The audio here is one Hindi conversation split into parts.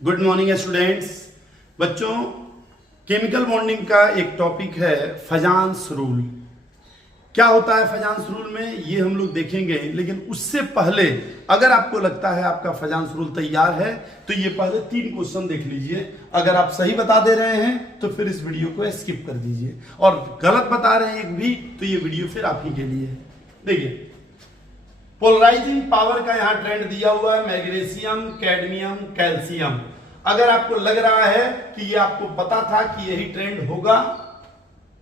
Good morning students. बच्चों, केमिकल बॉन्डिंग का एक टॉपिक है फजांस रूल। क्या होता है फजांस रूल में, ये हम लोग देखेंगे। लेकिन उससे पहले अगर आपको लगता है आपका फजांस रूल तैयार है तो ये पहले 3 क्वेश्चन देख लीजिए। अगर आप सही बता दे रहे हैं तो फिर इस वीडियो को स्किप कर दीजिए, और गलत बता रहे हैं एक भी तो ये वीडियो फिर आप ही के लिए है। देखिए, पोलराइजिंग पावर का यहां ट्रेंड दिया हुआ है, मैग्नीशियम, कैडमियम, कैल्शियम। अगर आपको लग रहा है कि ये आपको पता था कि यही ट्रेंड होगा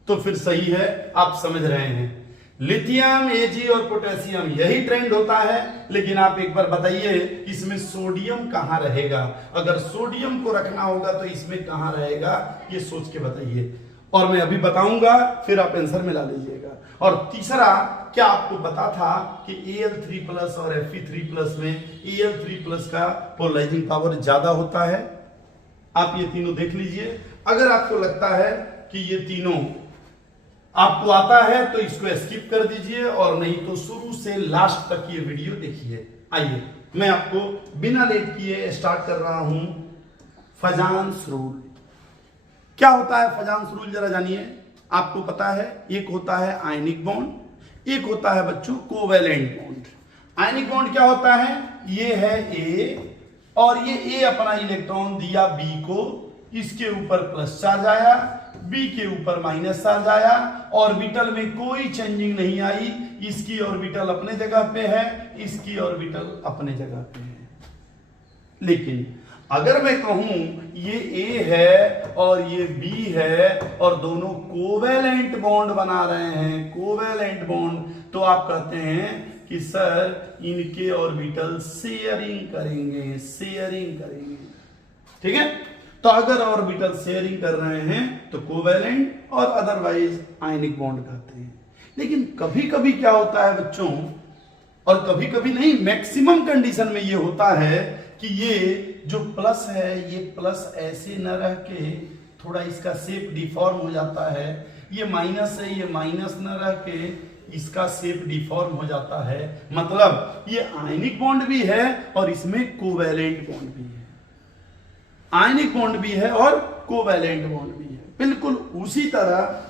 तो फिर सही है, आप समझ रहे हैं। लिथियम, एजी और पोटेशियम यही ट्रेंड होता है। लेकिन आप एक बार बताइए इसमें सोडियम कहां रहेगा। अगर सोडियम को रखना होगा तो इसमें कहां रहेगा, ये सोच के बताइए, और मैं अभी बताऊंगा, फिर आप आंसर मिला लीजिएगा। और तीसरा, क्या आपको पता था कि Al3+ और Fe3+ में Al3+ का पोलराइजिंग पावर ज्यादा होता है। आप ये तीनों देख लीजिए। अगर आपको लगता है कि ये तीनों आपको आता है तो इसको स्किप कर दीजिए, और नहीं तो शुरू से लास्ट तक ये वीडियो देखिए। आइए, मैं आपको बिना लेट किए स्टार्ट कर रहा हूं फजांस रूल। क्या होता है फजांस रूल, जरा जानिए। आपको पता है एक होता है आयनिक बॉन्ड, एक होता है बच्चों कोवेलेंट बॉन्ड। आयनिक बॉन्ड क्या होता है, ये है ए, और ये ए अपना इलेक्ट्रॉन दिया बी को, इसके ऊपर प्लस चार्ज आया, बी के ऊपर माइनस चार्ज आया, ऑर्बिटल में कोई चेंजिंग नहीं आई। इसकी ऑर्बिटल अपने जगह पे है, इसकी ऑर्बिटल अपने जगह पे है। लेकिन अगर मैं कहूं ये ए है और ये बी है और दोनों कोवेलेंट बॉन्ड बना रहे हैं, कोवेलेंट बॉन्ड, तो आप कहते हैं कि सर इनके ऑर्बिटल शेयरिंग करेंगे, शेयरिंग करेंगे। ठीक है, तो अगर ऑर्बिटल शेयरिंग कर रहे हैं तो कोवेलेंट, और अदरवाइज आयनिक बॉन्ड कहते हैं। लेकिन कभी कभी क्या होता है बच्चों, और कभी कभी नहीं, मैक्सिमम कंडीशन में ये होता है कि ये जो प्लस है, ये प्लस ऐसे न रह के थोड़ा इसका शेप डिफॉर्म हो जाता है। ये माइनस है, ये माइनस न रह के इसका शेप डिफॉर्म हो जाता है। मतलब ये आयनिक बॉन्ड भी है और इसमें कोवेलेंट बॉन्ड भी है। आयनिक बॉन्ड भी है और कोवेलेंट बॉन्ड भी है। बिल्कुल उसी तरह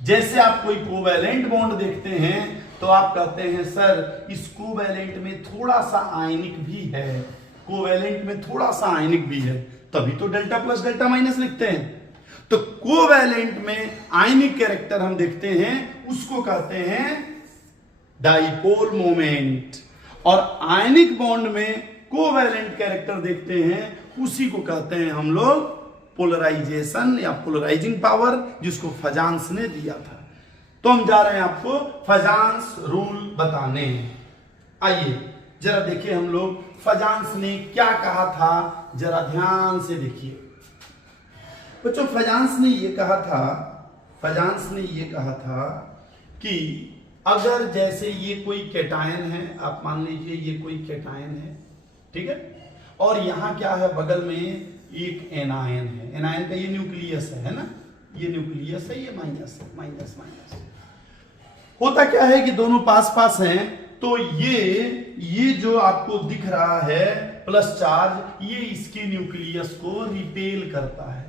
जैसे आप कोई कोवेलेंट बॉन्ड देखते हैं तो आप कहते हैं सर इस कोवेलेंट में थोड़ा सा आयनिक भी है, कोवेलेंट में थोड़ा सा आयनिक भी है, तभी तो डेल्टा प्लस डेल्टा माइनस लिखते हैं। तो कोवेलेंट में आयनिक कैरेक्टर हम देखते हैं, उसको कहते हैं डाइपोल मोमेंट, और आयनिक बॉन्ड में कोवेलेंट कैरेक्टर देखते हैं, उसी को कहते हैं हम लोग पोलराइजेशन या पोलराइजिंग पावर, जिसको फजांस ने दिया था। तो हम जा रहे हैं आपको फजांस रूल बताने। आइए जरा देखिए हम लोग फजांस ने क्या कहा था, जरा ध्यान से देखिए बच्चों। फजांस ने ये कहा था, फजांस ने ये कहा था कि अगर जैसे ये कोई कैटायन है, आप मान लीजिए ये कोई कैटायन है, ठीक है, और यहां क्या है, बगल में एक एनायन है। एनायन का ये न्यूक्लियस है ना, ये न्यूक्लियस है, ये माइनस है, माइनस माइनस। होता क्या है कि दोनों पास पास हैं, तो ये जो आपको दिख रहा है प्लस चार्ज, ये इसके न्यूक्लियस को रिपेल करता है,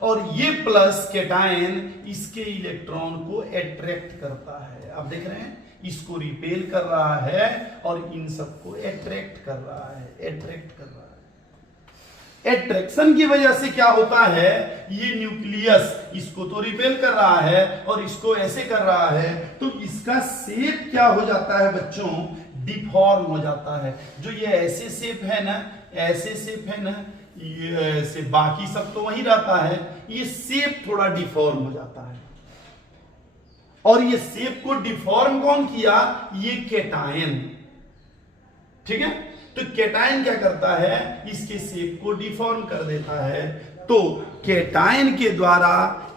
और ये प्लस कैटायन इसके इलेक्ट्रॉन को अट्रैक्ट करता है। आप देख रहे हैं, इसको रिपेल कर रहा है और इन सबको अट्रैक्ट कर रहा है, अट्रैक्ट कर रहा है। एट्रैक्शन की वजह से क्या होता है, ये न्यूक्लियस इसको तो रिपेल कर रहा है और इसको ऐसे कर रहा है, तो इसका शेप क्या हो जाता है बच्चों, डिफॉर्म हो जाता है। जो ये ऐसे शेप है ना, ऐसे शेप है ना, ये ऐसे, बाकी सब तो वही रहता है, ये शेप थोड़ा डिफॉर्म हो जाता है। और ये शेप को डिफॉर्म कौन किया, ये कैटायन। ठीक है, तो कैटायन क्या करता है, इसके शेप को डिफॉर्म कर देता है। तो कैटायन के द्वारा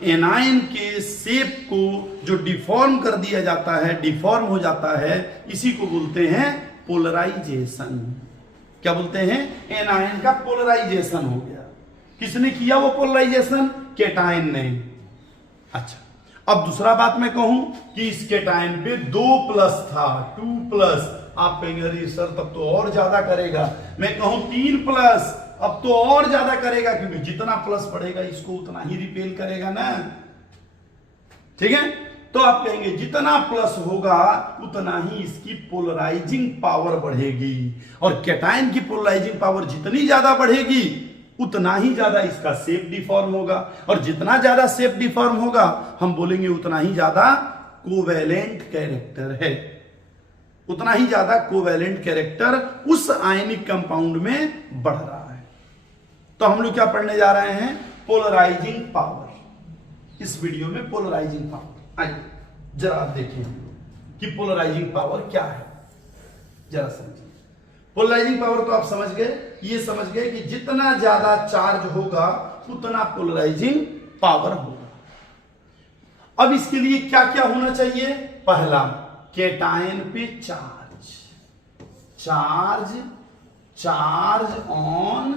एनायन के शेप को जो डिफॉर्म कर दिया जाता है, डिफॉर्म हो जाता है, इसी को बोलते हैं पोलराइजेशन। क्या बोलते हैं, एनायन का पोलराइजेशन हो गया। किसने किया वो पोलराइजेशन, कैटायन ने। अच्छा, अब दूसरा बात मैं कहूं कि इस कैटायन पे 2+ था, 2+, आप कहेंगे अरे सर तब तो और ज्यादा करेगा। मैं कहूं 3+, अब तो और ज्यादा करेगा, क्योंकि जितना प्लस बढ़ेगा इसको उतना ही रिपेल करेगा ना। ठीक है, तो आप कहेंगे जितना प्लस होगा उतना ही इसकी पोलराइजिंग पावर बढ़ेगी, और कैटायन की पोलराइजिंग पावर जितनी ज्यादा बढ़ेगी उतना ही ज्यादा इसका शेप डिफॉर्म होगा, और जितना ज्यादा शेप डिफॉर्म होगा हम बोलेंगे उतना ही ज्यादा कोवैलेंट कैरेक्टर है, उतना ही ज्यादा कोवैलेंट कैरेक्टर उस आयनिक कंपाउंड में बढ़ रहा है। तो हम लोग क्या पढ़ने जा रहे हैं? Polarising power. इस वीडियो में पोलराइजिंग पावर, आइए जरा आप देखिए कि पोलराइजिंग पावर क्या है, जरा समझिए। पोलराइजिंग पावर तो आप समझ गए, ये समझ गए कि जितना ज्यादा चार्ज होगा उतना पोलराइजिंग पावर होगा। अब इसके लिए क्या क्या होना चाहिए? पहला, कैटायन पे charge, charge on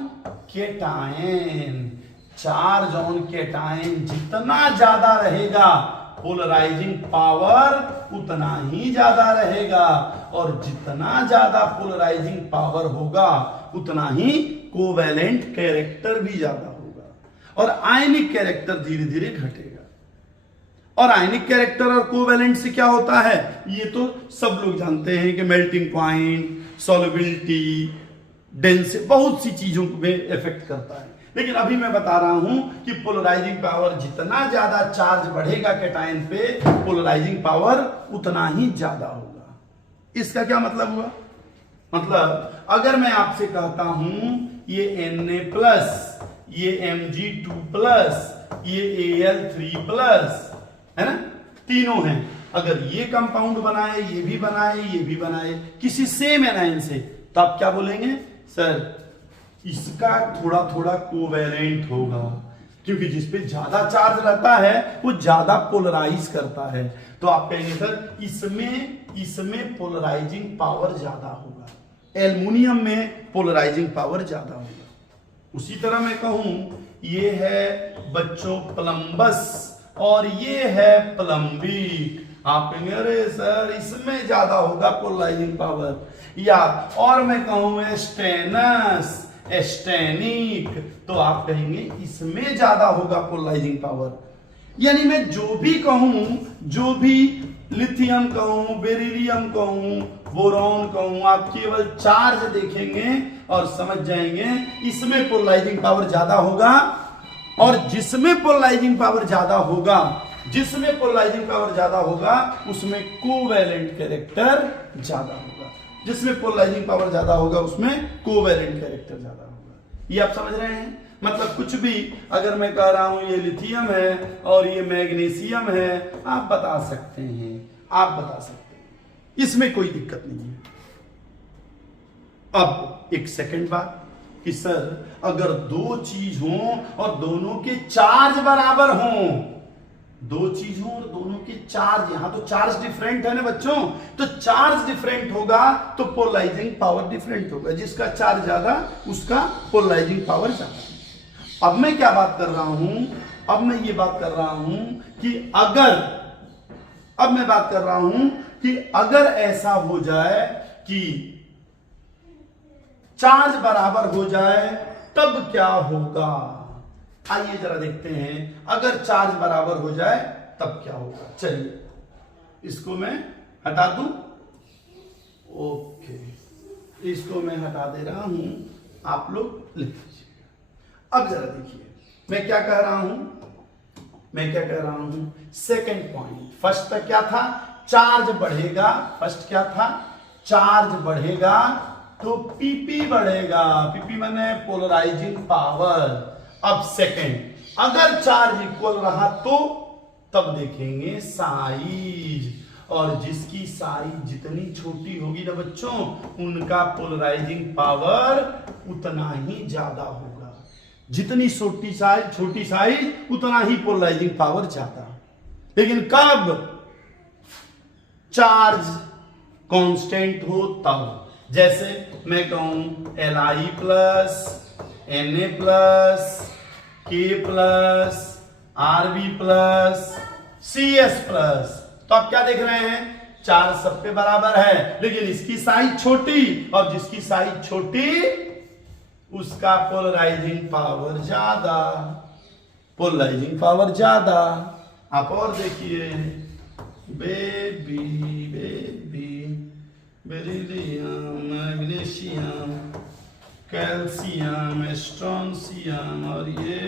cation, charge on cation जितना ज्यादा रहेगा पोलराइजिंग पावर उतना ही ज्यादा रहेगा, और जितना ज्यादा पोलराइजिंग पावर होगा उतना ही कोवैलेंट कैरेक्टर भी ज्यादा होगा, और आयनिक कैरेक्टर धीरे धीरे घटेगा। और आयनिक कैरेक्टर और कोवैलेंट से क्या होता है ये तो सब लोग जानते हैं कि मेल्टिंग पॉइंट, सॉल्युबिलिटी, डेंसिटी, बहुत सी चीजों में इफेक्ट करता है। लेकिन अभी मैं बता रहा हूं कि पोलराइजिंग पावर जितना ज्यादा चार्ज बढ़ेगा कैटायन पे, पोलराइजिंग पावर उतना ही ज्यादा होगा। इसका क्या मतलब हुआ? मतलब अगर मैं आपसे कहता हूं ये Na+, ये Mg2+, ये Al3+, है ना, तीनों हैं, अगर ये कंपाउंड बनाए, ये भी बनाए, ये भी बनाए किसी सेम एनायन से, तो आप क्या बोलेंगे? सर इसका थोड़ा थोड़ा कोवैलेंट होगा, क्योंकि जिसपे ज्यादा चार्ज रहता है वो ज्यादा पोलराइज करता है। तो आप कहेंगे सर इसमें पोलराइजिंग पावर ज्यादा होगा, एल्युमिनियम में पोलराइजिंग पावर ज्यादा होगा। उसी तरह मैं कहूं ये है बच्चों प्लम्बस और ये है प्लम्बिक, आप कहेंगे अरे सर इसमें ज्यादा होगा पोलराइजिंग पावर। या और मैं कहूं एस्टेनस, एस्टेनिक, तो आप कहेंगे इसमें ज्यादा होगा पोलराइजिंग पावर। यानी मैं जो भी कहूं, जो भी लिथियम कहूं, बेरिलियम कहूं, बोरॉन कहूं, आप केवल चार्ज देखेंगे और समझ जाएंगे इसमें पोलराइजिंग पावर ज्यादा होगा, और जिसमें पोलराइजिंग पावर ज्यादा होगा, जिसमें पोलराइजिंग पावर ज्यादा होगा उसमें कोवैलेंट कैरेक्टर ज्यादा होगा, जिसमें पोलराइजिंग पावर ज्यादा होगा उसमें कोवैलेंट कैरेक्टर ज्यादा होगा। ये आप समझ रहे हैं? मतलब कुछ भी अगर मैं कह रहा हूं ये लिथियम है और ये मैग्नीशियम है, आप बता सकते हैं, आप बता सकते हैं, इसमें कोई दिक्कत नहीं है। अब एक सेकंड बात कि सर अगर दो चीज हों और दोनों के चार्ज बराबर हों, दो चीज हों और दोनों के चार्ज, यहां तो चार्ज डिफरेंट है ना बच्चों, तो चार्ज डिफरेंट होगा तो पोलराइजिंग पावर डिफरेंट होगा, जिसका चार्ज ज्यादा उसका पोलराइजिंग पावर ज्यादा। अब मैं क्या बात कर रहा हूं? अब मैं ये बात कर रहा हूं कि अगर ऐसा हो जाए कि चार्ज बराबर हो जाए तब क्या होगा? आइए जरा देखते हैं, अगर चार्ज बराबर हो जाए तब क्या होगा। चलिए इसको मैं हटा दूं, ओके, इसको मैं हटा दे रहा हूं, आप लोग लिख लीजिए। अब जरा देखिए मैं क्या कह रहा हूं, सेकंड पॉइंट। फर्स्ट तक क्या था? चार्ज बढ़ेगा, फर्स्ट क्या था? चार्ज बढ़ेगा तो पीपी बढ़ेगा, पीपी माने पोलराइजिंग पावर। अब सेकंड, अगर चार्ज इक्वल रहा तो तब देखेंगे साइज, और जिसकी साइज जितनी छोटी होगी ना बच्चों उनका पोलराइजिंग पावर उतना ही ज्यादा होगा, जितनी छोटी साइज उतना ही पोलराइजिंग पावर ज्यादा। लेकिन कब? चार्ज कांस्टेंट हो तब। जैसे मैं कहूं Li+, Na+, K+, Rb+, Cs+, तो आप क्या देख रहे हैं? चार्ज सब पे बराबर है, लेकिन इसकी साइज छोटी, और जिसकी साइज छोटी उसका पोलराइजिंग पावर ज्यादा, पोलराइजिंग पावर ज्यादा। आप और देखिए, baby baby beryllium, magnesium, calcium, strontium और ये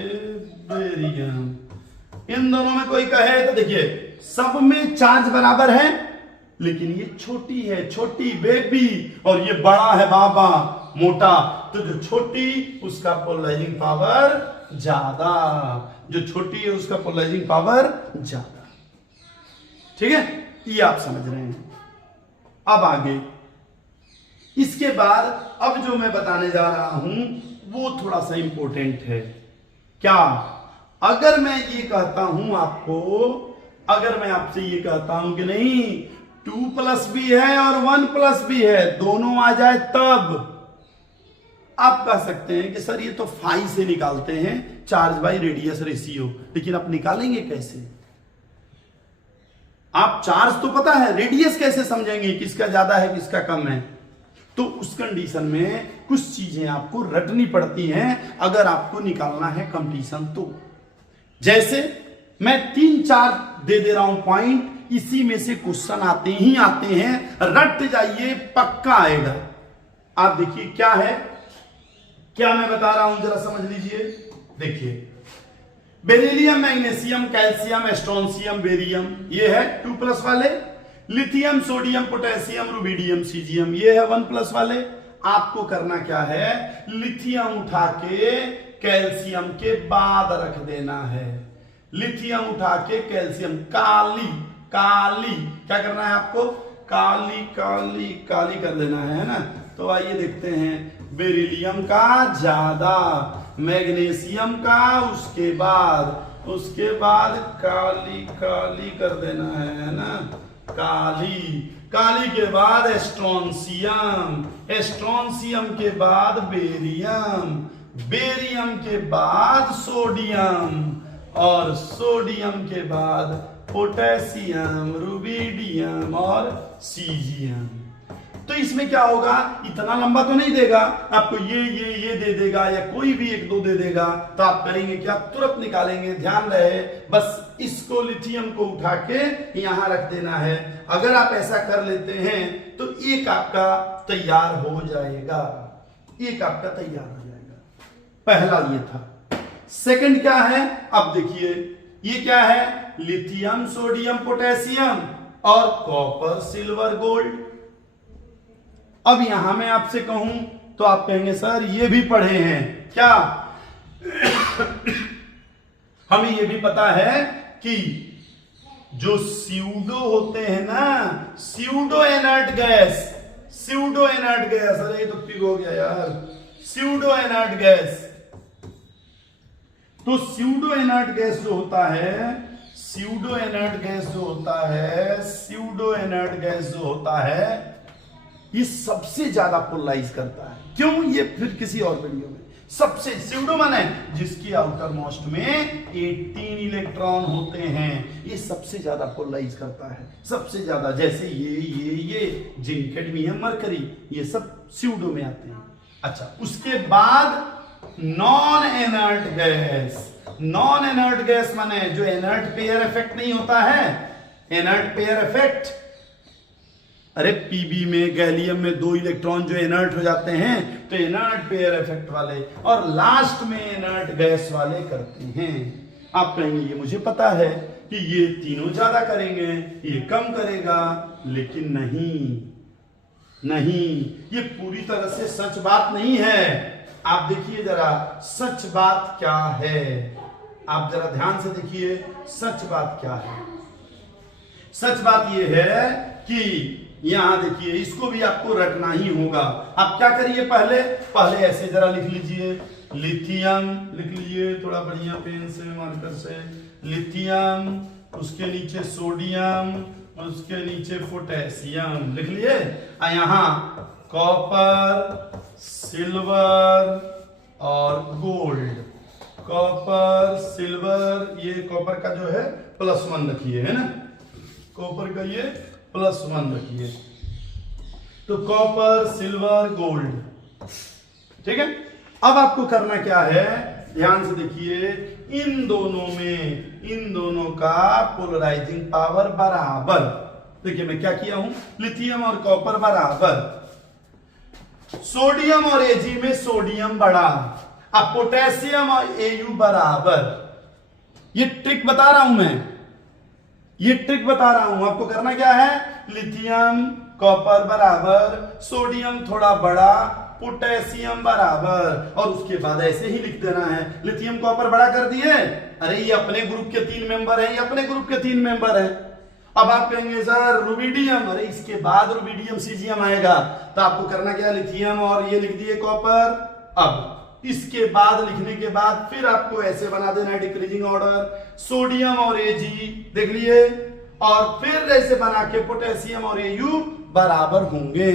बेरियम। इन दोनों में कोई कहे तो देखिए सब में चार्ज बराबर है, लेकिन ये छोटी है, छोटी बेबी, और ये बड़ा है बाबा, मोटा। तो जो छोटी उसका पोलराइजिंग पावर ज्यादा, जो छोटी है उसका पोलराइजिंग पावर ज्यादा। ठीक है, ये आप समझ रहे हैं। अब आगे इसके बाद अब जो मैं बताने जा रहा हूं वो थोड़ा सा इंपॉर्टेंट है। क्या? अगर मैं ये कहता हूं आपको, अगर मैं आपसे ये कहता हूं कि नहीं 2+ भी है और 1+ भी है, दोनों आ जाए, तब आप कह सकते हैं कि सर ये तो फाई से निकालते हैं, चार्ज बाई रेडियस रेशियो, लेकिन आप निकालेंगे कैसे? आप चार्ज तो पता है, रेडियस कैसे समझेंगे किसका ज्यादा है किसका कम है? तो उस कंडीशन में कुछ चीजें आपको रटनी पड़ती हैं अगर आपको निकालना है कंडीशन। तो जैसे मैं 3-4 दे दे रहा हूं पॉइंट, इसी में से क्वेश्चन आते ही आते हैं, रट जाइए, पक्का आएगा। आप देखिए क्या है, क्या मैं बता रहा हूं जरा समझ लीजिए। देखिए beryllium, magnesium, calcium, strontium, barium, ये है 2+ वाले। Lithium, sodium, potassium, rubidium, caesium, ये है 1+ वाले। आपको करना क्या है, लिथियम उठा के कैल्शियम के बाद रख देना है। लिथियम उठा के कैल्शियम, काली काली, क्या करना है आपको, काली काली काली कर देना है ना। तो आइए देखते हैं, बेरिलियम का ज्यादा, मैग्नीशियम का उसके बाद काली काली कर देना है ना, काली काली के बाद स्ट्रोंशियम, स्ट्रोंशियम के बाद बेरियम, बेरियम के बाद सोडियम, और सोडियम के बाद पोटेशियम, रुबिडियम और सीजियम। तो इसमें क्या होगा, इतना लंबा तो नहीं देगा आपको, ये दे देगा या कोई भी 1-2 दे देगा, तो आप करेंगे क्या, तुरंत निकालेंगे। ध्यान रहे, बस इसको लिथियम को उठा के यहां रख देना है। अगर आप ऐसा कर लेते हैं तो एक आपका तैयार हो जाएगा, एक आपका तैयार हो जाएगा। पहला ये था। सेकंड क्या है, अब देखिए ये क्या है, लिथियम, सोडियम, पोटेशियम और कॉपर, सिल्वर, गोल्ड। अब यहां मैं आपसे कहूं तो आप कहेंगे सर ये भी पढ़े हैं क्या? हमें ये भी पता है कि जो स्यूडो होते हैं ना, pseudo inert gas, pseudo inert gas, अरे ये तो पिग हो गया यार, स्यूडो इनर्ट गैस। तो स्यूडो इनर्ट गैस जो होता है, स्यूडो इनर्ट गैस जो होता है, स्यूडो इनर्ट गैस जो होता है, ये सबसे ज्यादा पोलराइज करता है। क्यों? ये फिर किसी और वीडियो में। सबसे स्यूडो माने जिसकी आउटर मोस्ट में 18 इलेक्ट्रॉन होते हैं, ये सबसे ज्यादा पोलराइज करता है, सबसे ज्यादा। जैसे ये जिंक, कैडमियम, मरकरी, ये सब स्यूडो में आते हैं। अच्छा, उसके बाद non inert gas. Non inert gas माने जो इनर्ट पेयर इफेक्ट नहीं होता है, इनर्ट पेयर इफेक्ट, अरे पीबी में, गैलियम में 2 इलेक्ट्रॉन जो इनर्ट हो जाते हैं, तो इनर्ट पेयर इफेक्ट वाले, और लास्ट में इनर्ट गैस वाले करते हैं। आप कहेंगे ये मुझे पता है कि ये तीनों ज्यादा करेंगे, ये कम करेगा, लेकिन नहीं, ये पूरी तरह से सच बात नहीं है। आप देखिए जरा सच बात क्या है, आप जरा ध्यान से देखिए सच बात क्या है। सच बात यह है कि यहां देखिए, इसको भी आपको रटना ही होगा। आप क्या करिए, पहले ऐसे जरा लिख लीजिए, लिथियम लिख लीजिए, थोड़ा बढ़िया पेन से, मार्कर से, लिथियम, उसके नीचे सोडियम, उसके नीचे पोटेशियम लिख लिए। यहां कॉपर, सिल्वर और गोल्ड, कॉपर, सिल्वर, ये कॉपर का जो है +1 रखिए, है ना, कॉपर का ये +1 रखिए। तो कॉपर, सिल्वर, गोल्ड, ठीक है। अब आपको करना क्या है, ध्यान से देखिए, इन दोनों का पोलराइजिंग पावर बराबर। देखिए मैं क्या किया हूं, लिथियम और कॉपर बराबर, सोडियम और Ag में सोडियम बड़ा, अब पोटेशियम और Au बराबर। ये ट्रिक बता रहा हूं मैं, ये ट्रिक बता रहा हूं। आपको करना क्या है, लिथियम कॉपर बराबर, सोडियम थोड़ा बड़ा, पोटेशियम बराबर, और उसके बाद ऐसे ही लिख देना है। लिथियम कॉपर बड़ा कर दिए, अरे ये अपने ग्रुप के 3 मेंबर हैं, ये अपने ग्रुप के 3 मेंबर हैं। अब आप कहेंगे सर रुबिडियम, अरे इसके बाद रुबिडियम सीजियम आएगा, तो आपको करना क्या, लिथियम और ये लिख दिए कॉपर। अब इसके बाद लिखने के बाद फिर आपको ऐसे बना देना है डिक्रीजिंग ऑर्डर, सोडियम और Ag देख लिए, और फिर ऐसे बना के पोटेशियम और Au बराबर होंगे।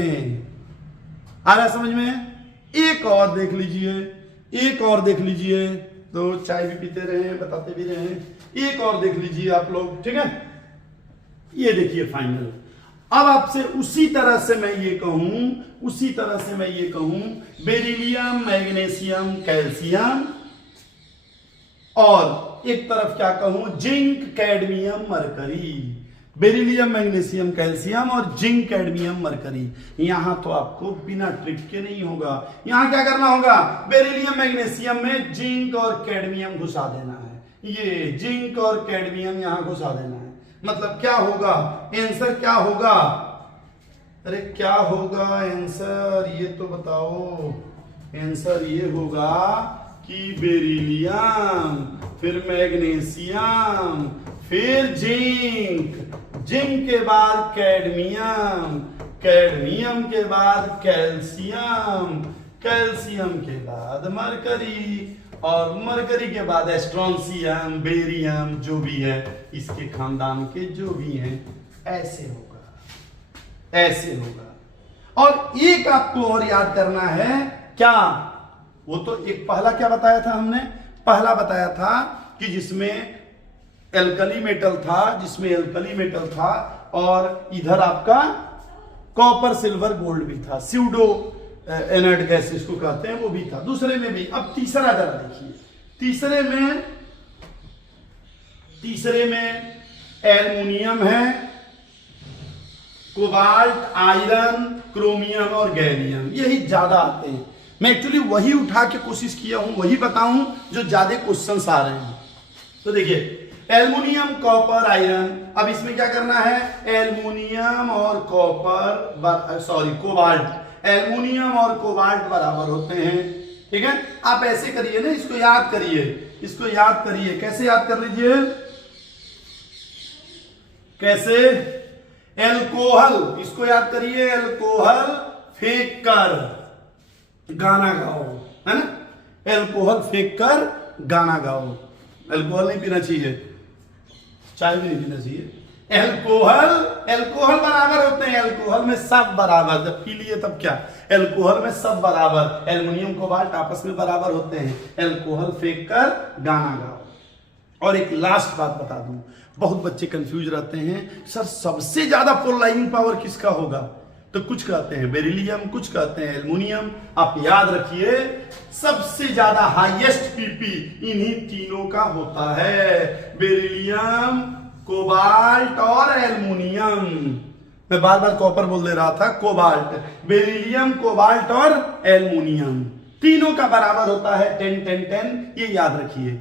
आ रहा समझ में? एक और देख लीजिए, एक और देख लीजिए, तो चाय भी पीते रहे, बताते भी रहे। एक और देख लीजिए आप लोग, ठीक है? ये देखिए फाइनल। अब आपसे उसी तरह से मैं ये कहूं, बेरिलियम, मैग्नीशियम, कैल्शियम, और एक तरफ क्या कहूं, zinc, cadmium, mercury. Beryllium, magnesium, calcium और जिंक, कैडमियम, मरकरी। यहां तो आपको बिना ट्रिक के नहीं होगा। यहां क्या करना होगा, बेरिलियम मैग्नीशियम में जिंक और कैडमियम घुसा देना है। ये जिंक और कैडमियम यहां घुसा देना है। मतलब क्या होगा, आंसर क्या होगा, अरे क्या होगा आंसर, ये तो बताओ। आंसर ये होगा कि बेरिलियम, फिर मैग्नीशियम, फिर जिंक, जिंक के बाद कैडमियम, कैडमियम के बाद कैल्शियम, कैल्शियम के बाद मरकरी, और मरकरी के बाद स्ट्रोंशियम, बेरियम, जो भी है इसके खानदान के जो भी हैं, ऐसे होगा, ऐसे होगा। और एक आपको और याद करना है, क्या, वो तो एक पहला क्या बताया था हमने, पहला बताया था कि जिसमें एल्कली मेटल था, और इधर आपका कॉपर, सिल्वर, गोल्ड भी था, स्यूडो एनर्ड गैस इसको कहते हैं, वो भी था दूसरे में भी। अब तीसरा जरा देखिए, तीसरे में एल्युमिनियम है, कोबाल्ट, आयरन, क्रोमियम और गैलियम, यही ज्यादा आते हैं। मैं एक्चुअली वही उठा के कोशिश किया हूं, वही बताऊं जो ज्यादा क्वेश्चंस आ रहे हैं। तो देखिए एल्युमिनियम, कॉपर, आयरन, अब इसमें क्या करना है, एल्युमिनियम और कॉपर, कोबाल्ट, एल्युमिनियम और कोबाल्ट बराबर होते हैं, ठीक है? आप ऐसे करिए ना, इसको याद करिए, कैसे याद कर लीजिए, कैसे, एल्कोहल, इसको याद करिए, एल्कोहल फेंक कर गाना गाओ, है ना? एल्कोहल फेंक कर गाना गाओ। एल्कोहल नहीं पीना चाहिए, चाय भी नहीं पीना चाहिए। एल्कोहल बराबर होते हैं, एल्कोहल में सब बराबर, जब पी लिए तब क्या, एल्कोहल में सब बराबर, एल्युमिनियम कोबाल्ट आपस में बराबर होते हैं। एल्कोहल फेंक कर गाना गाओ। और एक लास्ट बात बता दूं, बहुत बच्चे कंफ्यूज रहते हैं, सर सबसे ज्यादा पोलराइजिंग पावर किसका होगा, तो कुछ कहते हैं बेरिलियम, कुछ कहते हैं एल्युमिनियम। आप याद रखिए सबसे ज्यादा हाईएस्ट पीपी इन्हीं तीनों का होता है, बेरिलियम, कोबाल्ट और एल्युमिनियम। मैं बार बार कॉपर बोल दे रहा था, कोबाल्ट, बेरिलियम, कोबाल्ट और एल्युमिनियम तीनों का बराबर होता है 10 10 10, ये याद रखिए।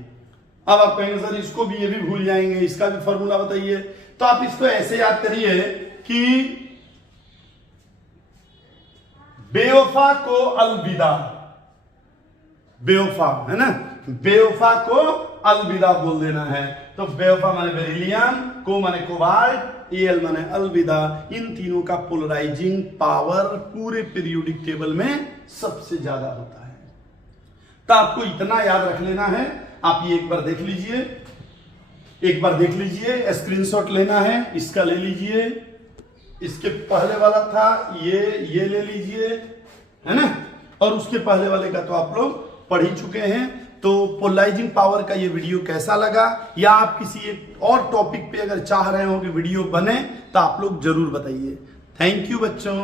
अब आप कहेंगे सर इसको भी, ये भी भूल जाएंगे, इसका भी फॉर्मूला बताइए, तो आप इसको ऐसे याद करिए कि बेवफा को अलविदा, बेवफा है ना, बेवफा को अलविदा बोल देना है। तो बेवफा माने बेरिलियम, को माने कोबाल्ट, एल माने अलविदा। इन तीनों का पोलराइजिंग पावर पूरे पीरियोडिक टेबल में सबसे ज्यादा होता है। तो आपको इतना याद रख लेना है। आप ये एक बार देख लीजिए, स्क्रीनशॉट लेना है, इसका ले लीजिए, इसके पहले वाला था ये ले लीजिए, है ना, और उसके पहले वाले का तो आप लोग पढ़ ही चुके हैं। तो पोलराइजिंग पावर का ये वीडियो कैसा लगा, या आप किसी एक और टॉपिक पे अगर चाह रहे हो कि वीडियो बने, तो आप लोग जरूर बताइए। थैंक यू बच्चों।